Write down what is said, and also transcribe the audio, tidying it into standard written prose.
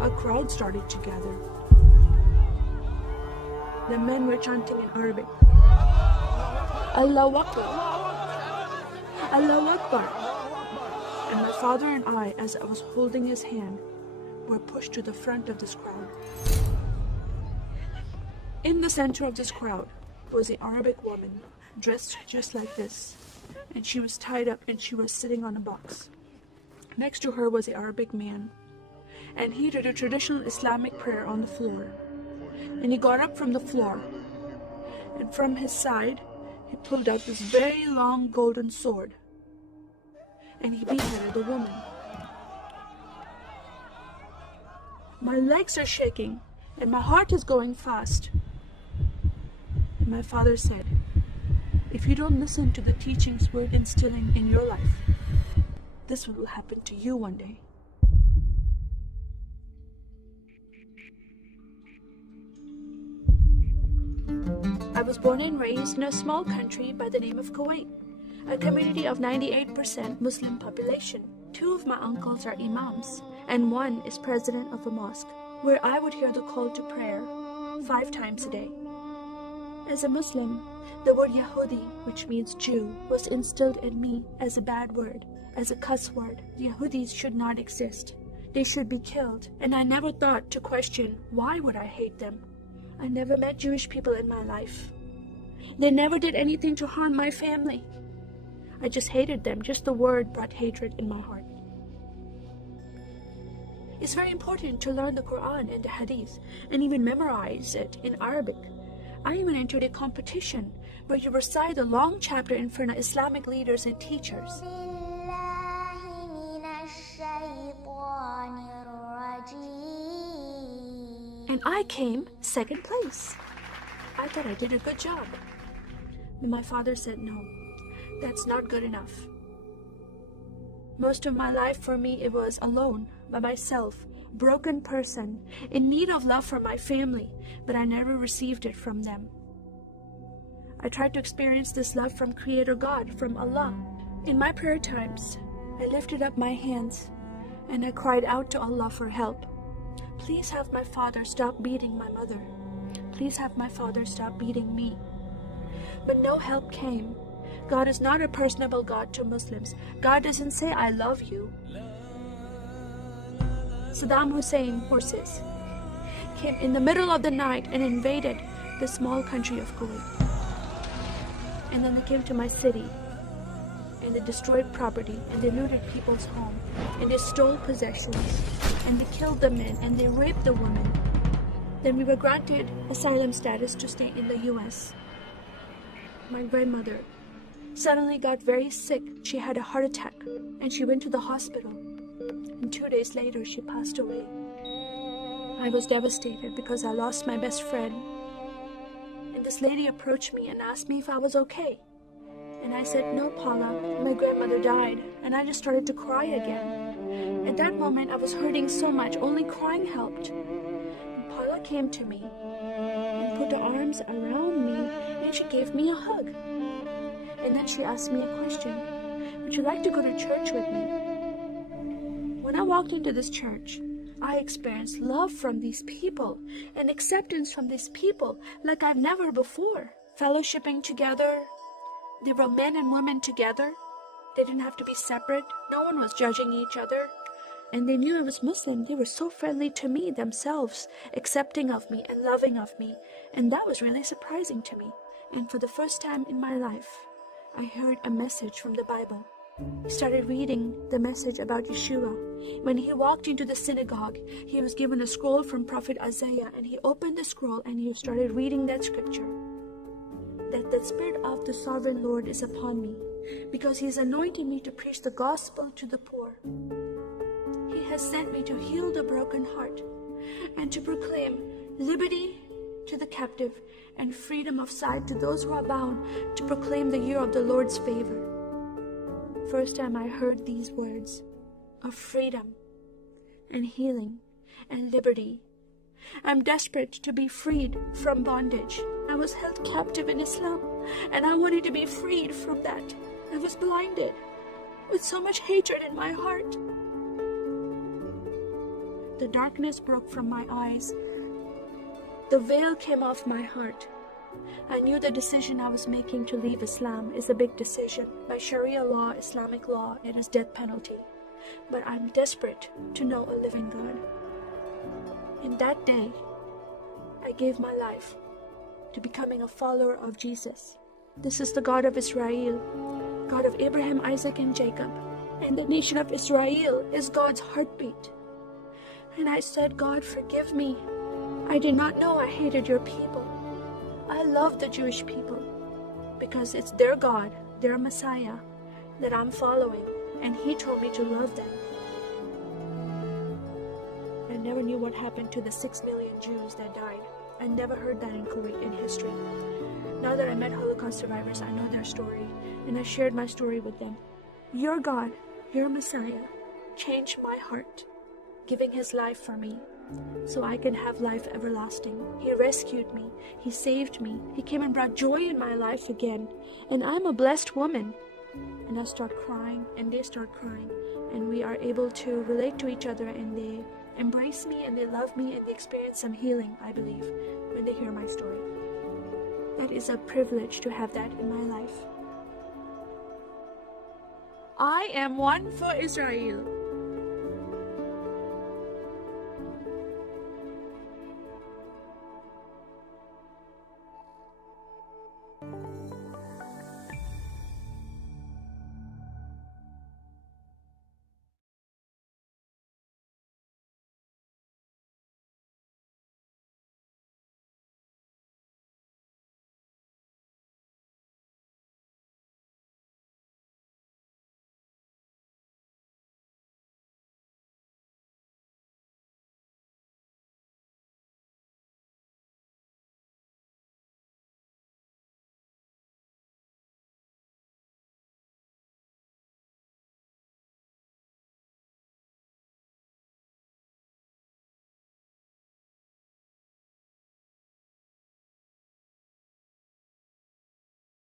a crowd started to gather. The men were chanting in Arabic, Allahu Akbar, Allahu Akbar. And my father and I, as I was holding his hand, were pushed to the front of this crowd. In the center of this crowd was an Arabic woman dressed just like this, and she was tied up and she was sitting on a box. Next to her was an Arabic man, and he did a traditional Islamic prayer on the floor. And he got up from the floor, and from his side he pulled out this very long golden sword, and he beheaded the woman. My legs are shaking and my heart is going fast. And my father said, if you don't listen to the teachings we're instilling in your life, this will happen to you one day. I was born and raised in a small country by the name of Kuwait, a community of 98% Muslim population. 2 of my uncles are imams, and 1 is president of a mosque, where I would hear the call to prayer 5 times a day. As a Muslim, the word Yahudi, which means Jew, was instilled in me as a bad word, as a cuss word. Yahudis should not exist. They should be killed, and I never thought to question why would I hate them. I never met Jewish people in my life. They never did anything to harm my family. I just hated them. Just the word brought hatred in my heart. It's very important to learn the Quran and the Hadith and even memorize it in Arabic. I even entered a competition where you recite a long chapter in front of Islamic leaders and teachers. And I came 2nd place. I thought I did a good job. But my father said, no, that's not good enough. Most of my life for me, it was alone, by myself, broken person, in need of love from my family, but I never received it from them. I tried to experience this love from Creator God, from Allah. In my prayer times, I lifted up my hands and I cried out to Allah for help. Please have my father stop beating my mother. Please have my father stop beating me. But no help came. God is not a personable God to Muslims. God doesn't say, I love you. Saddam Hussein forces came in the middle of the night and invaded the small country of Kuwait. And then they came to my city and they destroyed property and they looted people's home and they stole possessions and they killed the men and they raped the women. Then we were granted asylum status to stay in the US. My grandmother suddenly got very sick. She had a heart attack and she went to the hospital. And 2 days later, she passed away. I was devastated because I lost my best friend. And this lady approached me and asked me if I was okay. And I said, no, Paula, my grandmother died. And I just started to cry again. At that moment, I was hurting so much, only crying helped. And Paula came to me and put her arms around me and she gave me a hug. And then she asked me a question. Would you like to go to church with me? When I walked into this church, I experienced love from these people and acceptance from these people like I've never before. Fellowshipping together. They were men and women together. They didn't have to be separate. No one was judging each other. And they knew I was Muslim. They were so friendly to me themselves, accepting of me and loving of me. And that was really surprising to me. And for the first time in my life, I heard a message from the Bible. I started reading the message about Yeshua. When he walked into the synagogue, he was given a scroll from Prophet Isaiah, and he opened the scroll and he started reading that scripture. That the Spirit of the Sovereign Lord is upon me, because he has anointed me to preach the gospel to the poor. He has sent me to heal the broken heart and to proclaim liberty to the captive and freedom of sight to those who are bound, to proclaim the year of the Lord's favor. First time I heard these words of freedom and healing and liberty. I'm desperate to be freed from bondage. I was held captive in Islam and I wanted to be freed from that. I was blinded with so much hatred in my heart. The darkness broke from my eyes. The veil came off my heart. I knew the decision I was making to leave Islam is a big decision. By Sharia law, Islamic law, it is death penalty. But I'm desperate to know a living God. In that day, I gave my life to becoming a follower of Jesus. This is the God of Israel, God of Abraham, Isaac, and Jacob. And the nation of Israel is God's heartbeat. And I said, God, forgive me. I did not know I hated your people. I love the Jewish people because it's their God, their Messiah that I'm following, and He told me to love them. I never knew what happened to the 6 million Jews that died. I never heard that in Kuwait in history. Now that I met Holocaust survivors, I know their story, and I shared my story with them. Your God, your Messiah, changed my heart, giving His life for me, so I can have life everlasting. He rescued me. He saved me. He came and brought joy in my life again. And I'm a blessed woman. And I start crying, and they start crying. And we are able to relate to each other, and they embrace me, and they love me, and they experience some healing, I believe, when they hear my story. That is a privilege to have that in my life. I am one for Israel.